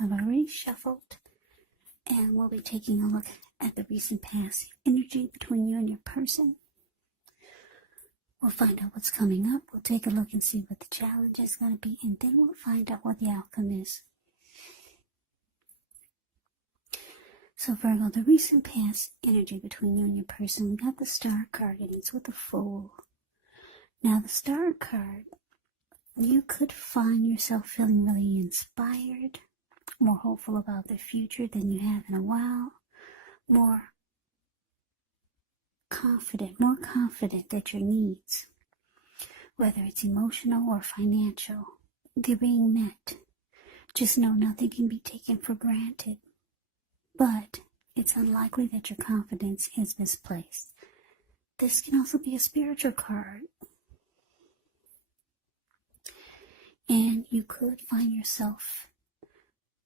I've already shuffled, and we'll be taking a look at the recent past energy between you and your person. We'll find out what's coming up. We'll take a look and see what the challenge is going to be, and then we'll find out what the outcome is. So Virgo, the recent past energy between you and your person, we got the Star card, and it's with the Fool. Now the Star card, you could find yourself feeling really inspired, more hopeful about the future than you have in a while, more confident that your needs, whether it's emotional or financial, they're being met. Just know nothing can be taken for granted. But it's unlikely that your confidence is misplaced. This can also be a spiritual card. And you could find yourself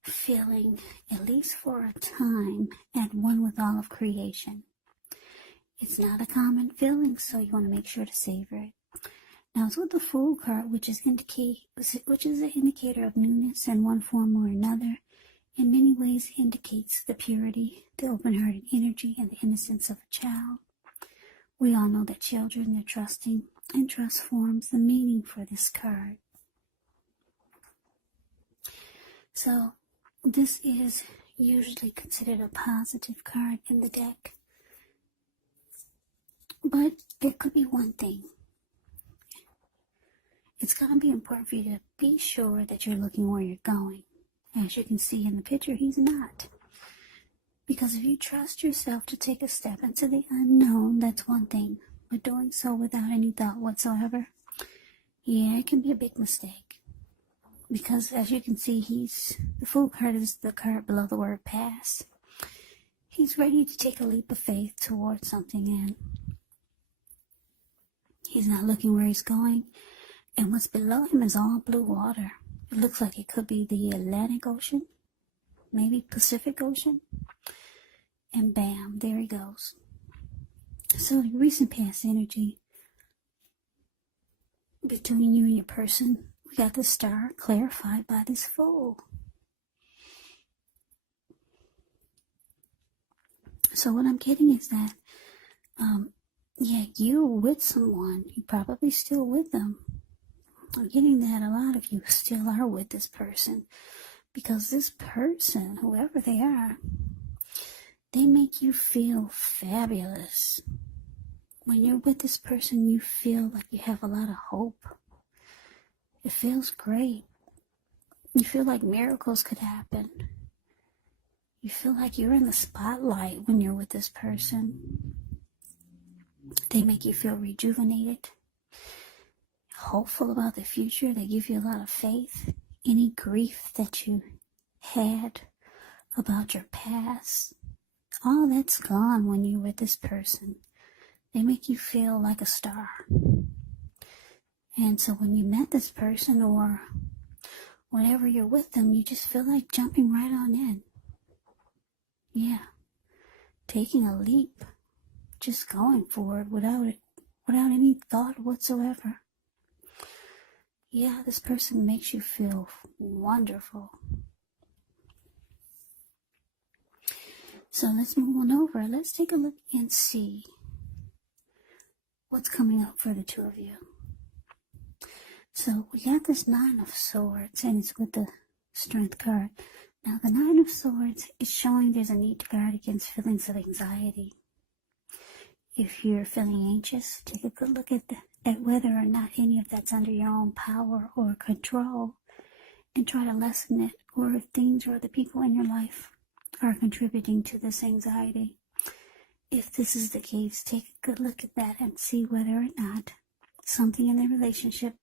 feeling, at least for a time, at one with all of creation. It's not a common feeling, so you want to make sure to savor it. Now it's with the Fool card, which is an indicator of newness in one form or another. In many ways indicates the purity, the open-hearted energy, and the innocence of a child. We all know that children are trusting, and trust forms the meaning for this card. So this is usually considered a positive card in the deck. But there could be one thing. It's going to be important for you to be sure that you're looking where you're going. As you can see in the picture, he's not. Because if you trust yourself to take a step into the unknown, that's one thing. But doing so without any thought whatsoever, yeah, it can be a big mistake. Because as you can see, the Fool card is the card below the word pass. He's ready to take a leap of faith towards something, and he's not looking where he's going. And what's below him is all blue water. It looks like it could be the Atlantic Ocean, maybe Pacific Ocean. And bam, there he goes. So your recent past energy between you and your person, we got the Star clarified by this Fool. So what I'm getting is that, you're with someone. You're probably still with them. I'm getting that a lot of you still are with this person, because this person, whoever they are, they make you feel fabulous. When you're with this person, you feel like you have a lot of hope. It feels great. You feel like miracles could happen. You feel like you're in the spotlight when you're with this person. They make you feel rejuvenated, hopeful about the future. They give you a lot of faith. Any grief that you had about your past, all that's gone when you're with this person. They make you feel like a star. And so when you met this person, or whenever you're with them, you just feel like jumping right on in. Yeah. Taking a leap. Just going for it without any thought whatsoever. Yeah, this person makes you feel wonderful. So let's move on over. Let's take a look and see what's coming up for the two of you. So we got this Nine of Swords, and it's with the Strength card. Now the Nine of Swords is showing there's a need to guard against feelings of anxiety. If you're feeling anxious, take a good look at whether or not any of that's under your own power or control, and try to lessen it, or if things or other people in your life are contributing to this anxiety. If this is the case, take a good look at that and see whether or not something in the relationship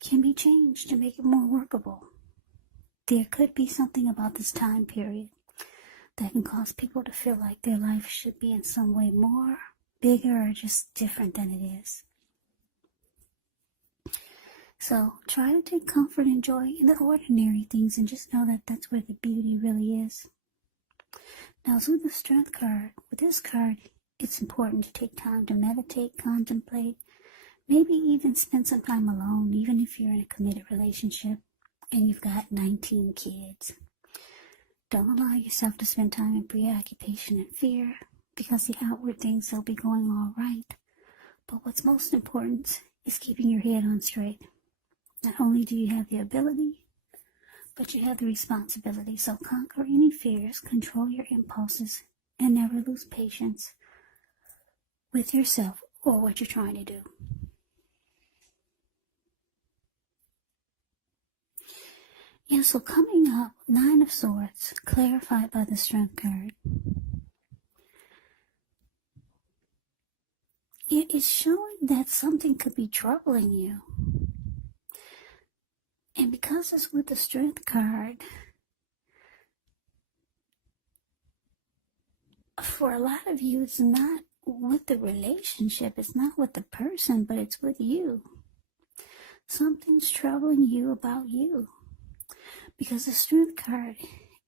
can be changed to make it more workable. There could be something about this time period that can cause people to feel like their life should be in some way more, bigger, or just different than it is. So try to take comfort and joy in the ordinary things, and just know that that's where the beauty really is. Now, so with the Strength card, with this card, it's important to take time to meditate, contemplate, maybe even spend some time alone, even if you're in a committed relationship and you've got 19 kids. Don't allow yourself to spend time in preoccupation and fear, because the outward things will be going all right. But what's most important is keeping your head on straight. Not only do you have the ability, but you have the responsibility. So conquer any fears, control your impulses, and never lose patience with yourself or what you're trying to do. Yeah, so coming up, Nine of Swords, clarified by the Strength card. It is showing that something could be troubling you. And because it's with the Strength card, for a lot of you, it's not with the relationship, it's not with the person, but it's with you. Something's troubling you about you. Because the Strength card,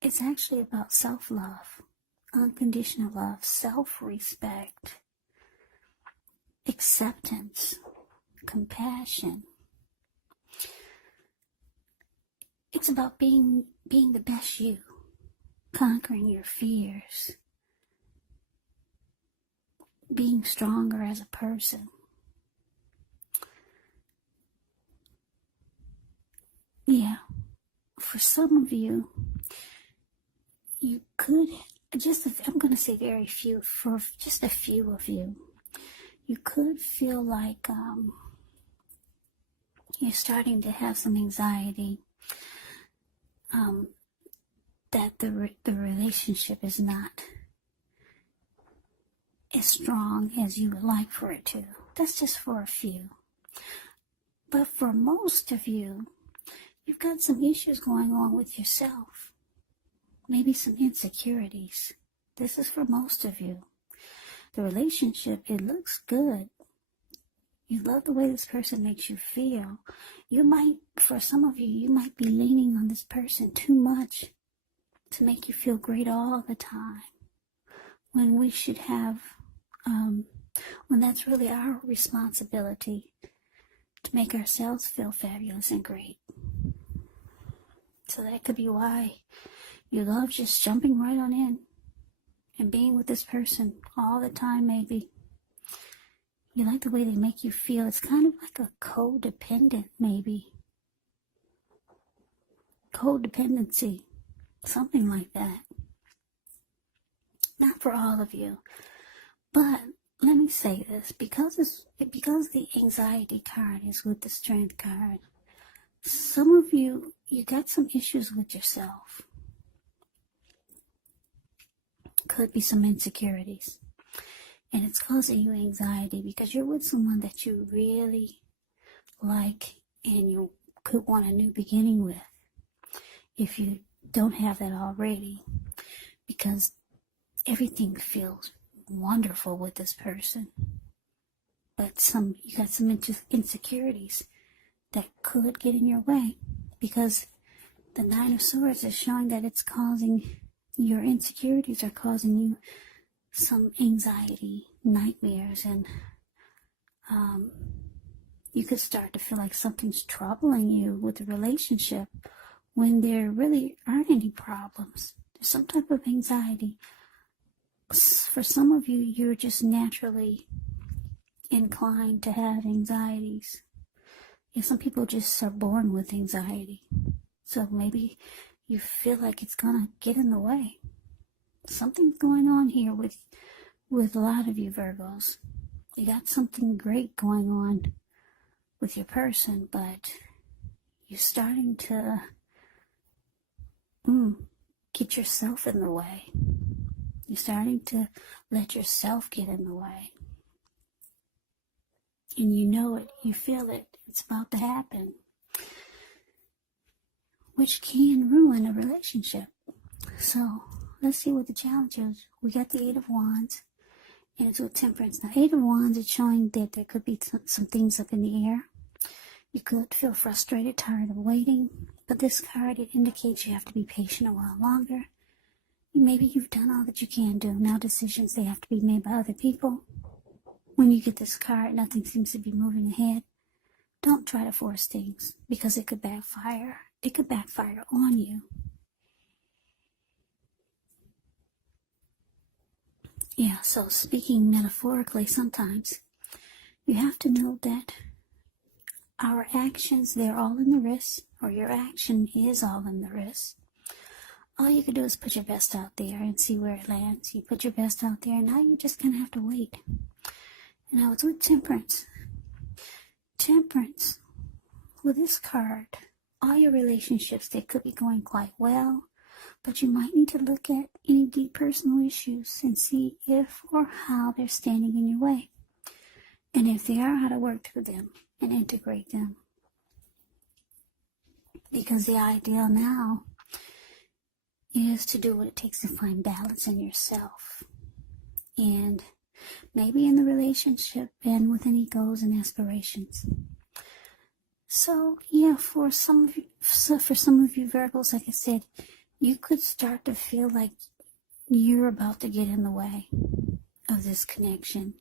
it's actually about self-love, unconditional love, self-respect, acceptance, compassion. It's about being the best you, conquering your fears, being stronger as a person. Yeah, for some of you, you could, I'm going to say very few, for just a few of you, you could feel like you're starting to have some anxiety, that the relationship is not as strong as you would like for it to. That's just for a few. But for most of you, you've got some issues going on with yourself. Maybe some insecurities. This is for most of you. The relationship, it looks good. You love the way this person makes you feel. For some of you, you might be leaning on this person too much to make you feel great all the time. When we should have, when that's really our responsibility to make ourselves feel fabulous and great. So that could be why you love just jumping right on in and being with this person all the time, maybe. You like the way they make you feel. It's kind of like a codependent, maybe. Codependency. Something like that. Not for all of you. But let me say this. Because the anxiety card is with the Strength card, some of you got some issues with yourself. Could be some insecurities. And it's causing you anxiety because you're with someone that you really like and you could want a new beginning with, if you don't have that already, because everything feels wonderful with this person. But you got some insecurities that could get in your way, because the Nine of Swords is showing that it's causing, your insecurities are causing you some anxiety, nightmares, and you could start to feel like something's troubling you with the relationship when there really aren't any problems. There's some type of anxiety. For some of you, you're just naturally inclined to have anxieties. Some people just are born with anxiety. So maybe you feel like it's gonna get in the way. Something's going on here with a lot of you Virgos. You got something great going on with your person, but you're starting to get yourself in the way. You're starting to let yourself get in the way. And you know it, you feel it, it's about to happen. Which can ruin a relationship. So, let's see what the challenge is. We got the Eight of Wands, and it's with Temperance. Now, Eight of Wands is showing that there could be some things up in the air. You could feel frustrated, tired of waiting. But this card, it indicates you have to be patient a while longer. Maybe you've done all that you can do. Now decisions, they have to be made by other people. When you get this card, nothing seems to be moving ahead. Don't try to force things, because it could backfire. It could backfire on you. Yeah, so speaking metaphorically, sometimes you have to know that our actions, they're all in the wrist, or your action is all in the wrist. All you can do is put your best out there and see where it lands. You put your best out there, and now you're just going to have to wait. And now it's with Temperance. Temperance, with this card, all your relationships, they could be going quite well, but you might need to look at any deep personal issues and see if or how they're standing in your way. And if they are, how to work through them and integrate them. Because the ideal now is to do what it takes to find balance in yourself. And maybe in the relationship and with any goals and aspirations. So yeah, for some of you Virgos, like I said, you could start to feel like you're about to get in the way of this connection.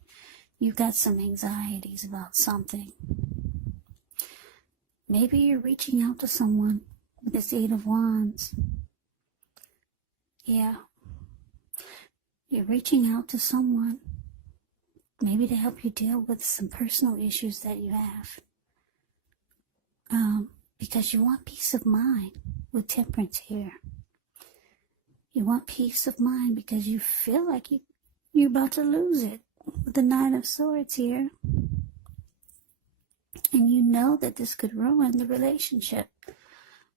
You've got some anxieties about something. Maybe you're reaching out to someone with this 8 of Wands. Yeah. You're reaching out to someone, maybe to help you deal with some personal issues that you have. Because you want peace of mind with Temperance here. You want peace of mind because you feel like you're about to lose it with the 9 of Swords here. And you know that this could ruin the relationship.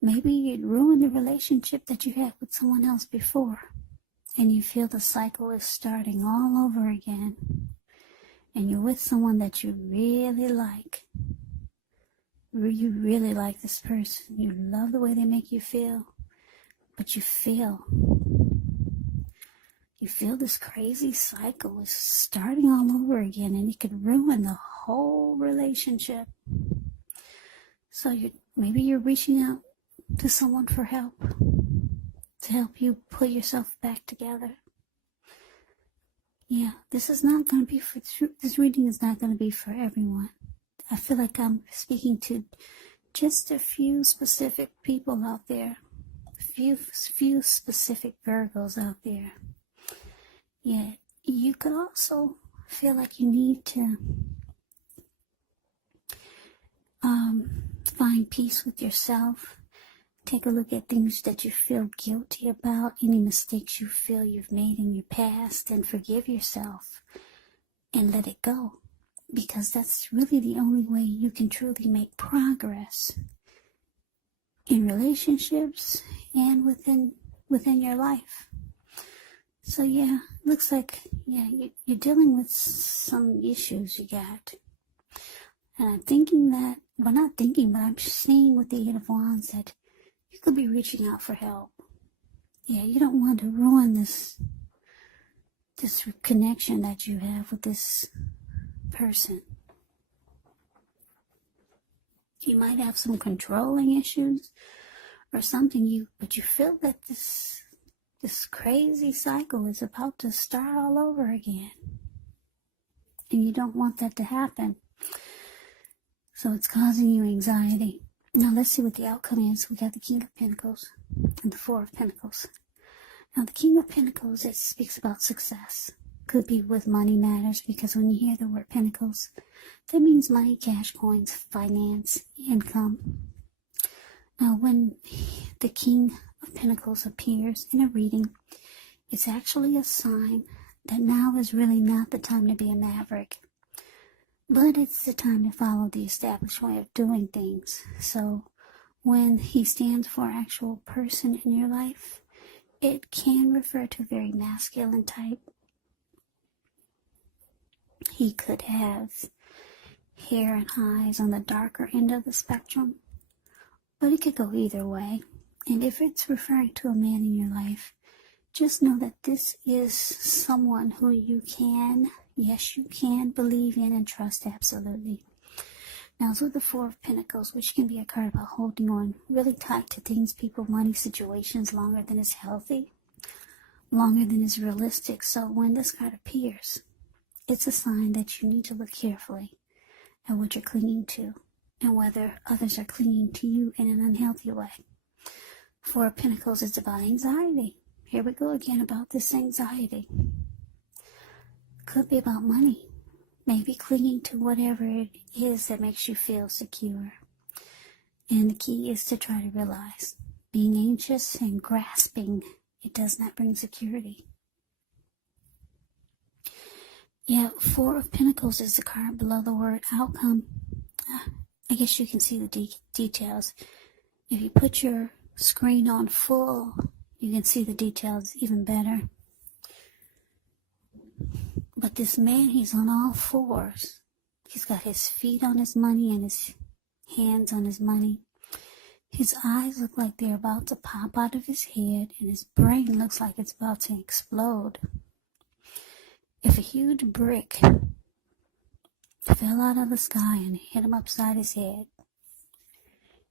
Maybe you'd ruin the relationship that you had with someone else before. And you feel the cycle is starting all over again. And you're with someone that you really like. You really like this person. You love the way they make you feel. But you feel this crazy cycle is starting all over again, and it could ruin the whole relationship. So maybe you're reaching out to someone for help, to help you pull yourself back together. Yeah, this reading is not going to be for everyone. I feel like I'm speaking to just a few specific people out there, few specific Virgos out there. Yeah, you could also feel like you need to find peace with yourself. Take a look at things that you feel guilty about, any mistakes you feel you've made in your past, and forgive yourself and let it go. Because that's really the only way you can truly make progress in relationships and within your life. So yeah, looks like you're dealing with some issues you got. And I'm thinking that, well, not thinking, but I'm seeing with the 8 of Wands that you could be reaching out for help. Yeah, you don't want to ruin this connection that you have with this person. You might have some controlling issues or something, but you feel that this crazy cycle is about to start all over again. And you don't want that to happen. So it's causing you anxiety. Now let's see what the outcome is. We got the King of Pentacles and the 4 of Pentacles. Now the King of Pentacles, it speaks about success. Could be with money matters, because when you hear the word Pentacles, that means money, cash, coins, finance, income. Now when the King of Pentacles appears in a reading, it's actually a sign that now is really not the time to be a maverick, but it's the time to follow the established way of doing things. So when he stands for an actual person in your life, it can refer to a very masculine type. He could have hair and eyes on the darker end of the spectrum, but it could go either way. And if it's referring to a man in your life, just know that this is someone who you can believe in and trust absolutely. Now, it's with the 4 of Pentacles, which can be a card about holding on really tight to things, people, money, situations longer than is healthy, longer than is realistic. So when this card appears, it's a sign that you need to look carefully at what you're clinging to and whether others are clinging to you in an unhealthy way. 4 of Pentacles is about anxiety. Here we go again about this anxiety. Could be about money. Maybe clinging to whatever it is that makes you feel secure. And the key is to try to realize being anxious and grasping, it does not bring security. Yeah, Four of Pentacles is the card below the word outcome. I guess you can see the details. If you put your screen on full, you can see the details even better. But this man, he's on all fours. He's got his feet on his money and his hands on his money. His eyes look like they're about to pop out of his head, and his brain looks like it's about to explode. If a huge brick fell out of the sky and hit him upside his head,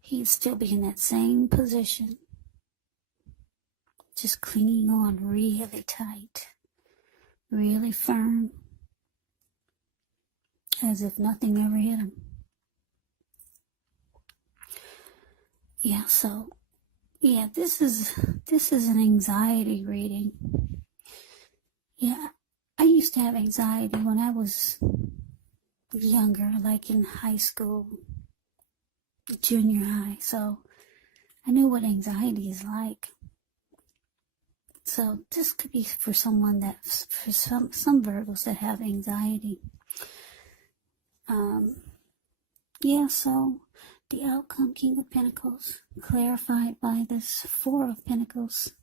he'd still be in that same position, just clinging on really tight, really firm, as if nothing ever hit him. Yeah, so, yeah, this is an anxiety reading. Yeah, I used to have anxiety when I was younger, like in high school, junior high, so I know what anxiety is like. So this could be for someone that, for some Virgos that have anxiety. Yeah, so the outcome, King of Pentacles, clarified by this Four of Pentacles.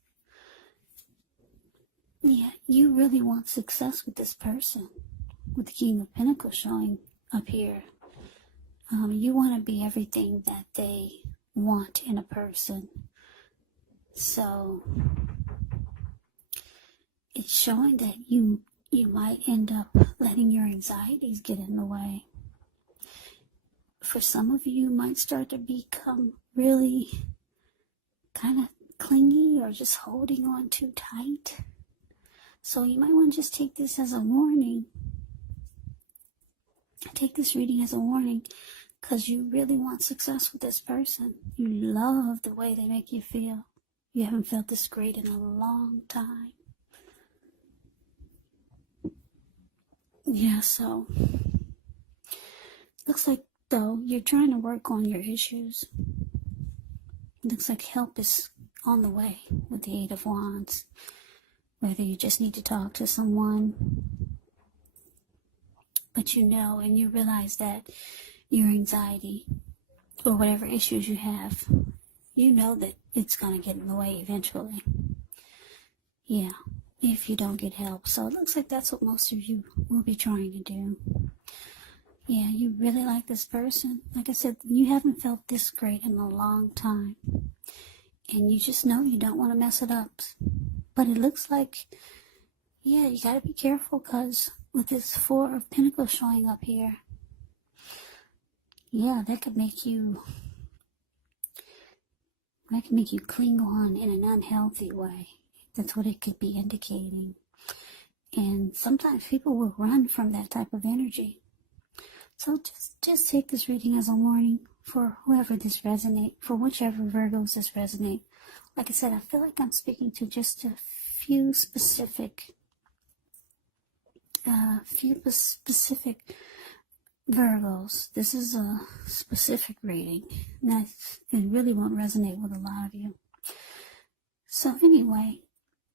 Yeah, you really want success with this person, with the King of Pentacles showing up here. You want to be everything that they want in a person. So it's showing that you might end up letting your anxieties get in the way. For some of you, might start to become really kind of clingy or just holding on too tight. So you might want to just take this as a warning. Take this reading as a warning, because you really want success with this person. You love the way they make you feel. You haven't felt this great in a long time. Yeah, so looks like, though, you're trying to work on your issues. Looks like help is on the way with the Eight of Wands. Whether you just need to talk to someone, but you know and you realize that your anxiety or whatever issues you have, you know that it's going to get in the way eventually. Yeah, if you don't get help. So it looks like that's what most of you will be trying to do. Yeah, you really like this person. Like I said, you haven't felt this great in a long time. And you just know you don't want to mess it up. But it looks like, yeah, you got to be careful, because with this Four of Pentacles showing up here, yeah, that could make you cling on in an unhealthy way. That's what it could be indicating. And sometimes people will run from that type of energy. So just take this reading as a warning for whoever this resonates, for whichever Virgos this resonate. Like I said, I feel like I'm speaking to just a few specific Virgos. This is a specific reading. It really won't resonate with a lot of you. So anyway,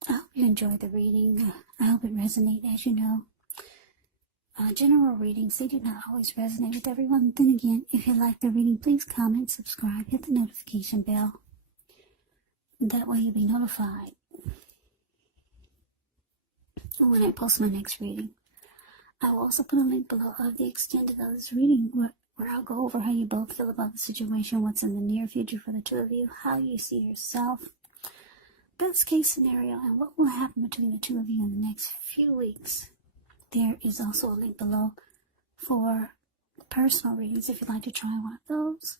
I hope you enjoyed the reading. I hope it resonated. As you know, general readings, they do not always resonate with everyone. Then again, if you like the reading, please comment, subscribe, hit the notification bell. That way you'll be notified when I post my next reading. I will also put a link below of the extended of this reading where I'll go over how you both feel about the situation, what's in the near future for the two of you, how you see yourself, best case scenario, and what will happen between the two of you in the next few weeks. There is also a link below for personal readings if you'd like to try one of those.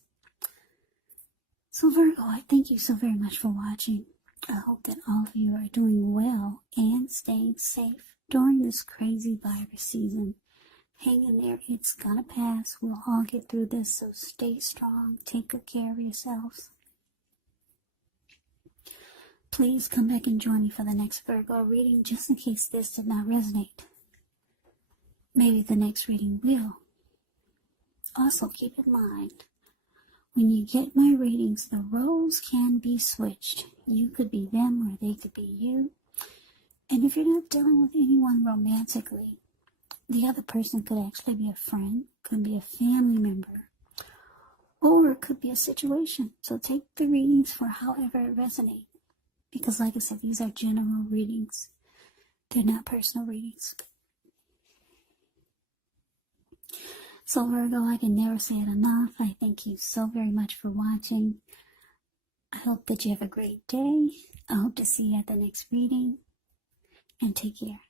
So Virgo, I thank you so very much for watching. I hope that all of you are doing well and staying safe during this crazy virus season. Hang in there, it's gonna pass. We'll all get through this, so stay strong. Take good care of yourselves. Please come back and join me for the next Virgo reading, just in case this did not resonate. maybe the next reading will. Also, keep in mind, when you get my readings, the roles can be switched. You could be them or they could be you. And if you're not dealing with anyone romantically, the other person could actually be a friend, could be a family member, or it could be a situation. So take the readings for however it resonates. Because like I said, these are general readings. They're not personal readings. So Virgo, I can never say it enough. I thank you so very much for watching. I hope that you have a great day. I hope to see you at the next reading. And take care.